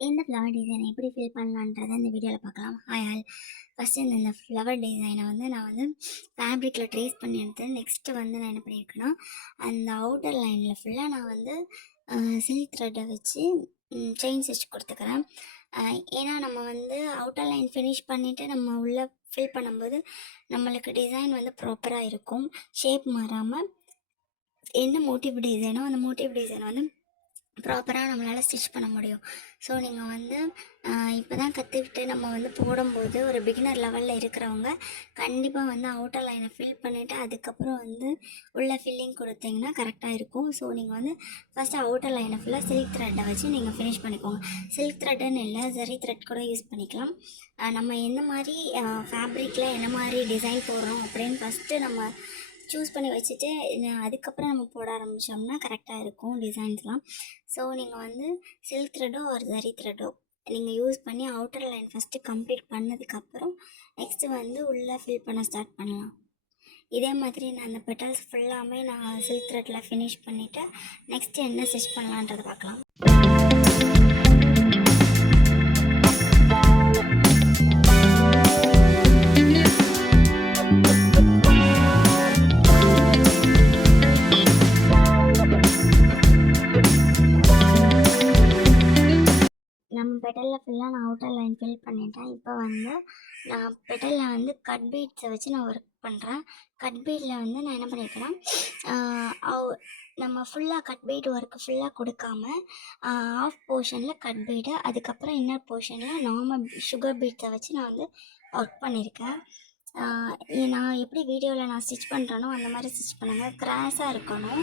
இந்த ஃப்ளவர் டிசைனை எப்படி ஃபில் பண்ணலான்றதை இந்த வீடியோவில் பார்க்கலாம். Hi all. ஃபஸ்ட்டு இந்த ஃப்ளவர் டிசைனை நான் ஃபேப்ரிக்கில் ட்ரேஸ் பண்ணி எடுத்து நெக்ஸ்ட்டு நான் என்ன பண்ணியிருக்கேன்னா, அந்த அவுட்டர் லைனில் ஃபுல்லாக சில்க் த்ரெட்டை வச்சு செயின் ஸ்டிச் கொடுத்துக்கிறேன். ஏன்னா நம்ம அவுட்டர் லைன் ஃபினிஷ் பண்ணிவிட்டு நம்ம உள்ளே ஃபில் பண்ணும்போது நம்மளுக்கு டிசைன் ப்ராப்பராக இருக்கும். ஷேப் மாறாமல் என்ன மோட்டிவ் டிசைனோ அந்த மோட்டிவ் டிசைனை ப்ராப்பராக நம்மளால் ஸ்டிச் பண்ண முடியும். ஸோ நீங்கள் இப்போ தான் கற்றுக்கிட்டு நம்ம போடும்போது ஒரு பிகினர் லெவலில் இருக்கிறவங்க கண்டிப்பாக அவுட்டர் லைனை ஃபில் பண்ணிவிட்டு அதுக்கப்புறம் உள்ள ஃபில்லிங் கொடுத்தீங்கன்னா கரெக்டாக இருக்கும். ஸோ நீங்கள் ஃபஸ்ட்டு அவுட்டர் லைனை ஃபுல்லாக சில்க் த்ரெட்டை வச்சு நீங்கள் ஃபினிஷ் பண்ணிக்கோங்க. சில்க் த்ரெட்டுன்னு இல்லை, ஜரி த்ரெட் கூட யூஸ் பண்ணிக்கலாம். நம்ம எந்த மாதிரி ஃபேப்ரிக்கில் என்ன மாதிரி டிசைன் போடுறோம் அப்படின்னு ஃபஸ்ட்டு நம்ம சூஸ் பண்ணி வச்சுட்டு அதுக்கப்புறம் நம்ம போட ஆரம்பித்தோம்னா கரெக்டாக இருக்கும் டிசைன்ஸ்லாம். ஸோ நீங்கள் சில்க் த்ரெட்டோ ஒரு ஜரி த்ரெட்டோ நீங்கள் யூஸ் பண்ணி அவுட்டர் லைன் ஃபஸ்ட்டு கம்ப்ளீட் பண்ணதுக்கப்புறம் நெக்ஸ்ட்டு உள்ளே ஃபில் பண்ண ஸ்டார்ட் பண்ணலாம். இதே மாதிரி நான் அந்த பெட்டல்ஸ் ஃபுல்லாமே நான் சில்க் த்ரெட்டில் ஃபினிஷ் பண்ணிவிட்டு நெக்ஸ்ட்டு என்ன ஸ்டிச் பண்ணலான்றதை பார்க்கலாம். நம்ம பெட்டலில் ஃபுல்லாக நான் அவுட்டர் லைன் ஃபில் பண்ணிட்டேன். இப்போ நான் பெட்டலில் கட் பீட்ஸை வச்சு நான் ஒர்க் பண்ணுறேன். கட் பீட்டில் நான் என்ன பண்ணியிருக்கேன்னா, நம்ம ஃபுல்லாக கட் பீட் ஒர்க்கு ஃபுல்லாக கொடுக்காம ஆஃப் போர்ஷனில் கட் பீடு, அதுக்கப்புறம் இன்னர் போர்ஷனில் நார்மல் சுகர் பீட்ஸை வச்சு நான் ஒர்க் பண்ணியிருக்கேன். நான் எப்படி வீடியோவில் நான் ஸ்டிச் பண்ணுறேனோ அந்த மாதிரி ஸ்டிச் பண்ணுங்கள். கிராஸாக இருக்கணும்.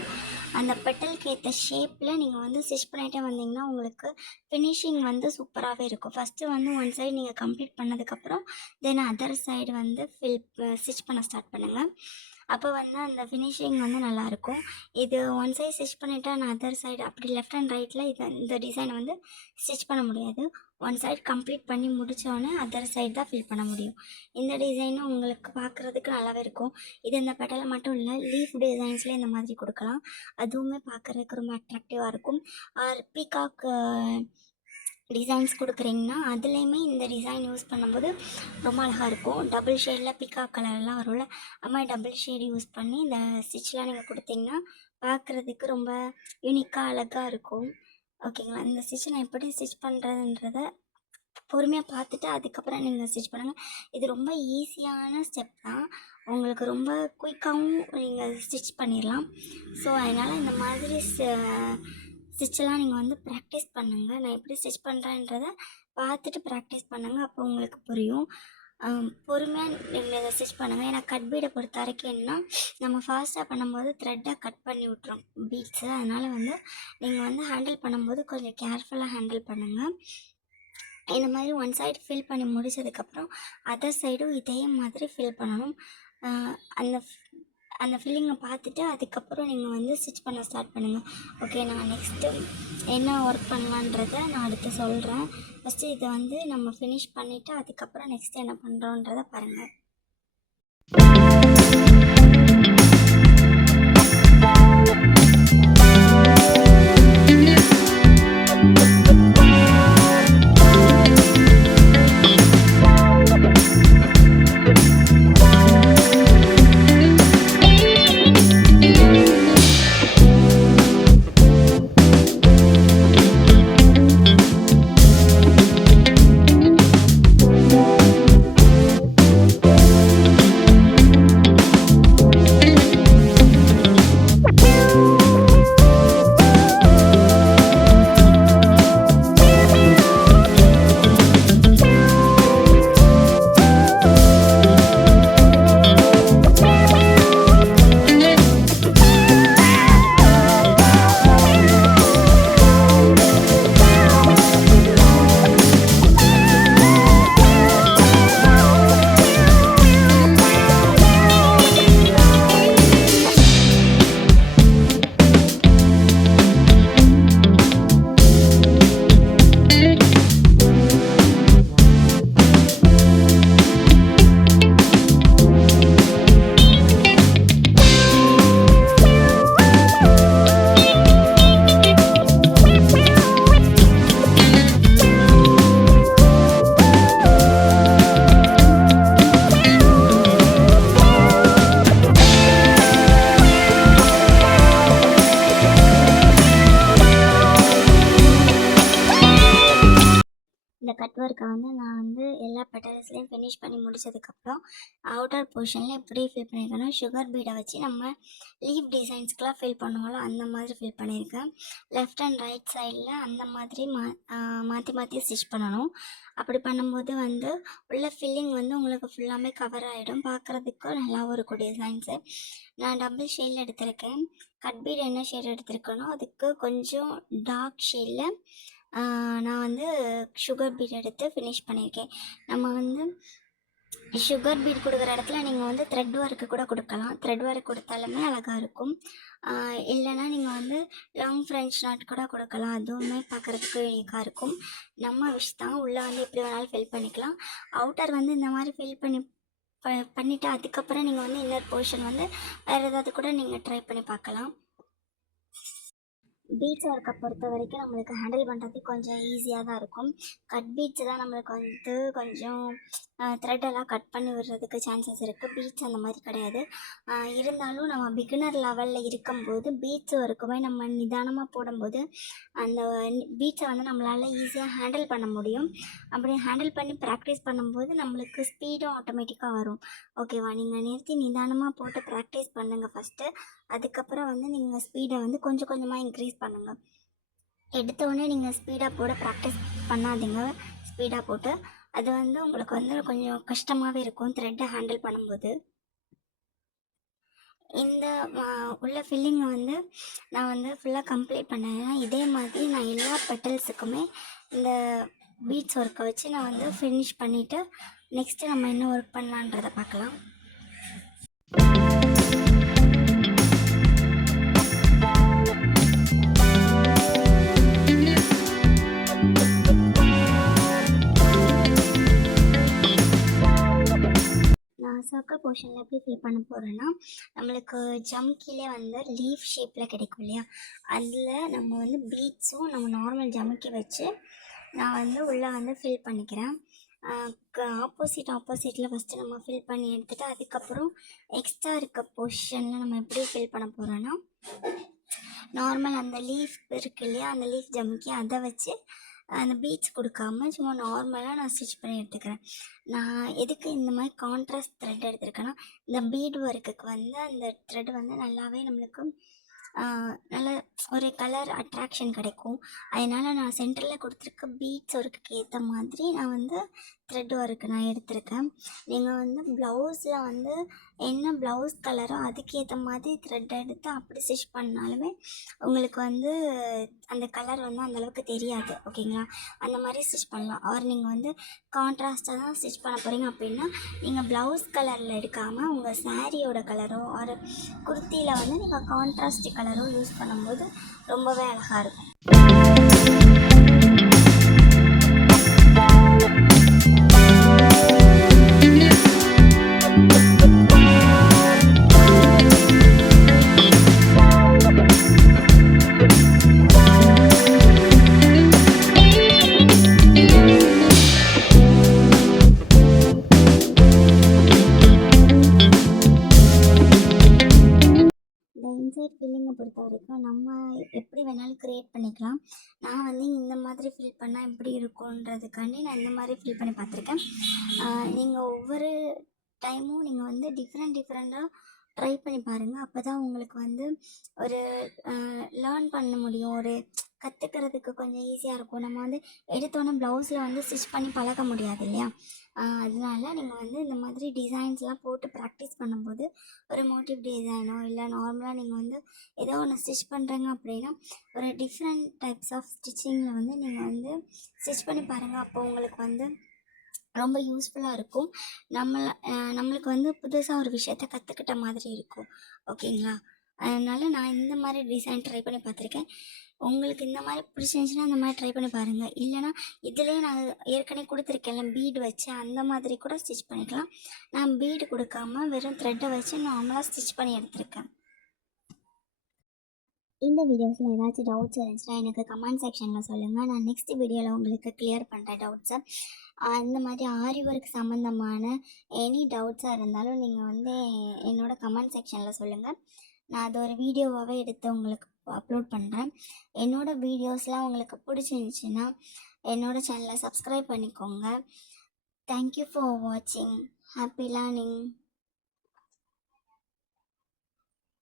அந்த பெட்டலுக்கு ஏற்ற ஷேப்பில் நீங்கள் ஸ்டிச் பண்ணிகிட்டே வந்தீங்கன்னா உங்களுக்கு ஃபினிஷிங் சூப்பராகவே இருக்கும். ஃபஸ்ட்டு ஒன் சைடு நீங்கள் கம்ப்ளீட் பண்ணதுக்கப்புறம் தென் அதர் சைடு ஸ்டிச் பண்ண ஸ்டார்ட் பண்ணுங்கள். அப்போ அந்த ஃபினிஷிங் நல்லாயிருக்கும். இது ஒன் சைடு ஸ்டிச் பண்ணிவிட்டா நான் அதர் சைடு அப்படி லெஃப்ட் அண்ட் ரைட்டில் இந்த டிசைனை ஸ்டிச் பண்ண முடியாது. ஒன் சைடு கம்ப்ளீட் பண்ணி முடித்தோடனே அதர் சைடு தான் ஃபில் பண்ண முடியும். இந்த டிசைனும் உங்களுக்கு பார்க்குறதுக்கு நல்லாவே இருக்கும். இது இந்த பெட்டலை மட்டும் இல்லை, லீஃப் டிசைன்ஸில் இந்த மாதிரி கொடுக்கலாம். அதுவுமே பார்க்குறதுக்கு ரொம்ப அட்ராக்டிவாக இருக்கும். ஆர் பீகாக் டிசைன்ஸ் கொடுக்குறீங்கன்னா அதுலேயுமே இந்த டிசைன் யூஸ் பண்ணும்போது ரொம்ப அழகாக இருக்கும். டபுள் ஷேடில் பீகாக் கலர்லாம் வரும்ல, அது மாதிரி டபுள் ஷேடு யூஸ் பண்ணி இந்த ஸ்டிச்லாம் நீங்கள் கொடுத்தீங்கன்னா பார்க்குறதுக்கு ரொம்ப யூனிக்காக அழகாக இருக்கும். ஓகேங்களா? இந்த ஸ்டிச் நான் எப்படி ஸ்டிச் பண்ணுறதுன்றத பொறுமையாக பார்த்துட்டு அதுக்கப்புறம் நீங்கள் ஸ்டிச் பண்ணுங்கள். இது ரொம்ப ஈஸியான ஸ்டெப் தான். உங்களுக்கு ரொம்ப குயிக்காகவும் நீங்கள் ஸ்டிச் பண்ணிடலாம். ஸோ அதனால் இந்த மாதிரி ஸ்டிச்செல்லாம் நீங்கள் ப்ராக்டிஸ் பண்ணுங்கள். நான் எப்படி ஸ்டிச் பண்ணுறேன்றதை பார்த்துட்டு ப்ராக்டிஸ் பண்ணுங்கள். அப்போ உங்களுக்கு புரியும். பொறுமையாக நீங்கள் இதை ஸ்டிச் பண்ணுங்கள். ஏன்னா கட் பீடை பொறுத்த வரைக்கும் என்னன்னா, நம்ம ஃபாஸ்ட்டாக பண்ணும்போது த்ரெட்டை கட் பண்ணி விட்றோம் பீட்ஸு. அதனால் நீங்கள் ஹேண்டில் பண்ணும்போது கொஞ்சம் கேர்ஃபுல்லாக ஹேண்டில் பண்ணுங்கள். இந்த மாதிரி ஒன் சைடு ஃபில் பண்ணி முடித்ததுக்கப்புறம் அதர் சைடும் இதே மாதிரி ஃபில் பண்ணணும். அந்த ஃபில்லிங்கை பார்த்துட்டு அதுக்கப்புறம் நீங்கள் ஸ்டிச் பண்ண ஸ்டார்ட் பண்ணுங்கள். ஓகே, நான் நெக்ஸ்ட்டு என்ன ஒர்க் பண்ணலான்றதை நான் அடுத்து சொல்கிறேன். ஃபஸ்ட்டு இதை நம்ம ஃபினிஷ் பண்ணிவிட்டு அதுக்கப்புறம் நெக்ஸ்ட்டு என்ன பண்ணுறோன்றதை பாருங்கள். இந்த கட் ஒர்க்கை வந்து நான் வந்து எல்லா பெட்டல்ஸ்லேயும் ஃபினிஷ் பண்ணி முடிச்சதுக்கப்புறம் அவுட்டர் போர்ஷனில் எப்படி ஃபில் பண்ணியிருக்கேன்னா சுகர் பீடை வச்சு நம்ம லீஃப் டிசைன்ஸ்க்கெலாம் ஃபில் பண்ணுவோம்ல அந்த மாதிரி ஃபில் பண்ணியிருக்கேன். லெஃப்ட் அண்ட் ரைட் சைடில் அந்த மாதிரி மாற்றி மாற்றி ஸ்டிச் பண்ணணும். அப்படி பண்ணும்போது வந்து உள்ள ஃபில்லிங் வந்து உங்களுக்கு ஃபுல்லாமே கவர் ஆகிடும், பார்க்குறதுக்கும் நல்லாவும் இருக்கும் டிசைன்ஸு. நான் டபுள் ஷேடில் எடுத்திருக்கேன். கட் பீட் என்ன ஷேட் எடுத்திருக்கேனோ அதுக்கு கொஞ்சம் டார்க் ஷேடில் நான் வந்து சுகர் பீட் எடுத்து ஃபினிஷ் பண்ணியிருக்கேன். நம்ம வந்து சுகர் பீட் கொடுக்குற இடத்துல நீங்கள் வந்து த்ரெட் ஒர்க்கு கூட கொடுக்கலாம். த்ரெட் ஒர்க் கொடுத்தாலுமே அழகாக இருக்கும். இல்லைன்னா நீங்கள் வந்து லாங் ஃப்ரெஞ்ச் நாட் கூட கொடுக்கலாம், அதுவுமே பார்க்குறதுக்கு யூனிக்காக இருக்கும். நம்ம விஷ் தான், உள்ளே வந்து எப்படி வேணாலும் ஃபில் பண்ணிக்கலாம். அவுட்டர் வந்து இந்த மாதிரி ஃபில் பண்ணிவிட்டு அதுக்கப்புறம் நீங்கள் வந்து இன்னர் போர்ஷன் வந்து வேறு ஏதாவது கூட நீங்கள் ட்ரை பண்ணி பார்க்கலாம். பீட்ஸ் ஒர்க்கை பொறுத்த வரைக்கும் நம்மளுக்கு ஹேண்டில் பண்ணுறதுக்கு கொஞ்சம் ஈஸியாக தான் இருக்கும். கட் பீட்ஸ் தான் நம்மளுக்கு வந்து கொஞ்சம் த்ரெட்டெல்லாம் கட் பண்ணி விடுறதுக்கு சான்சஸ் இருக்குது. பீட்ஸ் அந்த மாதிரி கிடையாது. இருந்தாலும் நம்ம பிகினர் லெவலில் இருக்கும்போது பீட்ஸ் ஒர்க்குமே நம்ம நிதானமாக போடும்போது அந்த பீட்ஸை வந்து நம்மளால் ஈஸியாக ஹேண்டில் பண்ண முடியும். அப்படி ஹேண்டில் பண்ணி ப்ராக்டிஸ் பண்ணும்போது நம்மளுக்கு ஸ்பீடும் ஆட்டோமேட்டிக்காக வரும். ஓகேவா? நீங்கள் நிறுத்தி நிதானமாக போட்டு ப்ராக்டிஸ் பண்ணுங்கள் ஃபஸ்ட்டு. அதுக்கப்புறம் வந்து நீங்கள் ஸ்பீடை வந்து கொஞ்சம் கொஞ்சமாக இன்க்ரீஸ் பண்ணுங்கள். எடுத்தோடனே நீங்கள் ஸ்பீடாக போட ப்ராக்டிஸ் பண்ணாதீங்க. ஸ்பீடாக போட்டு அது வந்து உங்களுக்கு வந்து கொஞ்சம் கஷ்டமாகவே இருக்கும் த்ரெட்டை ஹேண்டில் பண்ணும்போது. இந்த உள்ள ஃபில்லிங்கை வந்து நான் வந்து ஃபுல்லாக கம்ப்ளீட் பண்ணேன். இதே மாதிரி நான் எல்லா பெட்டல்ஸுக்குமே இந்த பீட்ஸ் ஒர்க்கை வச்சு நான் வந்து ஃபினிஷ் பண்ணிவிட்டு நெக்ஸ்ட்டு நம்ம என்ன ஒர்க் பண்ணலான்றதை பார்க்கலாம். சர்க்கிள் போர்ஷனில் எப்படி ஃபில் பண்ண போகிறேன்னா, நம்மளுக்கு ஜம்கிலே வந்து லீஃப் ஷேப்பில் கிடைக்கும் இல்லையா, அதில் நம்ம வந்து பீட்ஸும் நம்ம நார்மல் ஜம்கி வச்சு நான் வந்து உள்ளே வந்து ஃபில் பண்ணிக்கிறேன். ஆப்போசிட்டில் ஃபஸ்ட்டு நம்ம ஃபில் பண்ணி எடுத்துகிட்டு அதுக்கப்புறம் எக்ஸ்ட்ரா இருக்க போர்ஷனில் நம்ம எப்படி ஃபில் பண்ண போகிறோன்னா, நார்மல் அந்த லீஃப் இருக்குது இல்லையா, அந்த லீஃப் ஜம்கி அதை வச்சு அந்த பீட்ஸ் கொடுக்காம சும்மா நார்மலாக நான் ஸ்டிச் பண்ணி எடுத்துக்கிறேன். நான் எதுக்கு இந்த மாதிரி கான்ட்ராஸ்ட் த்ரெட் எடுத்துருக்கேன்னா, இந்த பீட் ஒர்க்குக்கு வந்து அந்த த்ரெட் வந்து நல்லாவே நம்மளுக்கு நல்ல ஒரு கலர் அட்ராக்ஷன் கிடைக்கும். அதனால் நான் சென்டரில் கொடுத்துருக்க பீட்ஸ் ஒர்க்குக்கு ஏற்ற மாதிரி நான் வந்து த்ரெட் ஒர்க்கு நான் எடுத்திருக்கேன். நீங்கள் வந்து ப்ளவுஸில் வந்து என்ன ப்ளவுஸ் கலரோ அதுக்கேற்ற மாதிரி த்ரெட் எடுத்து அப்படி ஸ்டிச் பண்ணாலுமே உங்களுக்கு வந்து அந்த கலர் வந்து அந்தளவுக்கு தெரியாது. ஓகேங்களா? அந்த மாதிரி ஸ்டிச் பண்ணலாம். ஆர் நீங்கள் வந்து கான்ட்ராஸ்ட்டாக தான் ஸ்டிச் பண்ண போகிறீங்க அப்படின்னா நீங்கள் ப்ளவுஸ் கலரில் எடுக்காமல் உங்கள் சாரியோட கலரோ ஆர் குர்த்தியில் வந்து நீங்கள் கான்ட்ராஸ்ட் கலரோ யூஸ் பண்ணும்போது ரொம்பவே அழகாக இருக்கும். இன்சைட் ஃபில்லிங்கை பொறுத்த வரைக்கும் நம்ம எப்படி வேணாலும் க்ரியேட் பண்ணிக்கலாம். நான் வந்து இந்த மாதிரி ஃபில் பண்ணால் எப்படி இருக்குன்றதுக்காண்டி நான் இந்த மாதிரி ஃபில் பண்ணி பார்த்துருக்கேன். நீங்கள் ஒவ்வொரு டைமும் நீங்கள் வந்து டிஃப்ரெண்ட்டாக ட்ரை பண்ணி பாருங்கள். அப்போ தான் உங்களுக்கு வந்து ஒரு லேர்ன் பண்ண முடியும், ஒரு கற்றுக்கிறதுக்கு கொஞ்சம் ஈஸியாக இருக்கும். நம்ம வந்து எடுத்தோன்னே ப்ளவுஸில் வந்து ஸ்டிச் பண்ணி பழக முடியாது இல்லையா, அதனால நீங்கள் வந்து இந்த மாதிரி டிசைன்ஸ்லாம் போட்டு ப்ராக்டிஸ் பண்ணும்போது ஒரு மோட்டிவ் டிசைனோ இல்லை நார்மலாக நீங்கள் வந்து ஏதோ ஒன்று ஸ்டிச் பண்ணுறீங்க அப்படின்னா ஒரு டிஃப்ரெண்ட் டைப்ஸ் ஆஃப் ஸ்டிச்சிங்கில் வந்து நீங்கள் வந்து ஸ்டிச் பண்ணி பாருங்கள். அப்போ உங்களுக்கு வந்து ரொம்ப யூஸ்ஃபுல்லாக இருக்கும். நம்மளுக்கு வந்து புதுசாக ஒரு விஷயத்த கற்றுக்கிட்ட மாதிரி இருக்கும். ஓகேங்களா? அதனால் நான் இந்த மாதிரி டிசைன் ட்ரை பண்ணி பார்த்துருக்கேன். உங்களுக்கு இந்த மாதிரி பிடிச்சிருந்துச்சுன்னா அந்த மாதிரி ட்ரை பண்ணி பாருங்கள். இல்லைனா இதுலேயே நான் ஏற்கனவே கொடுத்துருக்கேன்ல பீடு வச்சு அந்த மாதிரி கூட ஸ்டிச் பண்ணிக்கலாம். நான் பீடு கொடுக்காம வெறும் த்ரெட்டை வச்சு நார்மலாக ஸ்டிச் பண்ணி எடுத்திருக்கேன். இந்த வீடியோஸில் ஏதாச்சும் டவுட்ஸ் இருந்துச்சுன்னா எனக்கு கமெண்ட் செக்ஷனில் சொல்லுங்கள். நான் நெக்ஸ்ட் வீடியோவில் உங்களுக்கு கிளியர் பண்ணுறேன் டவுட்ஸை. இந்த மாதிரி ஆரி ஒர்க் சம்மந்தமான எனி டவுட்ஸாக இருந்தாலும் நீங்கள் வந்து என்னோடய கமெண்ட் செக்ஷனில் சொல்லுங்கள். நான் அது ஒரு வீடியோவாகவே எடுத்து உங்களுக்கு அப்லோட் பண்ணுறேன். என்னோடய வீடியோஸ்லாம் உங்களுக்கு பிடிச்சிருந்துச்சின்னா என்னோடய சேனலை சப்ஸ்கிரைப் பண்ணிக்கோங்க. தேங்க்யூ ஃபார் வாட்சிங். Happy learning.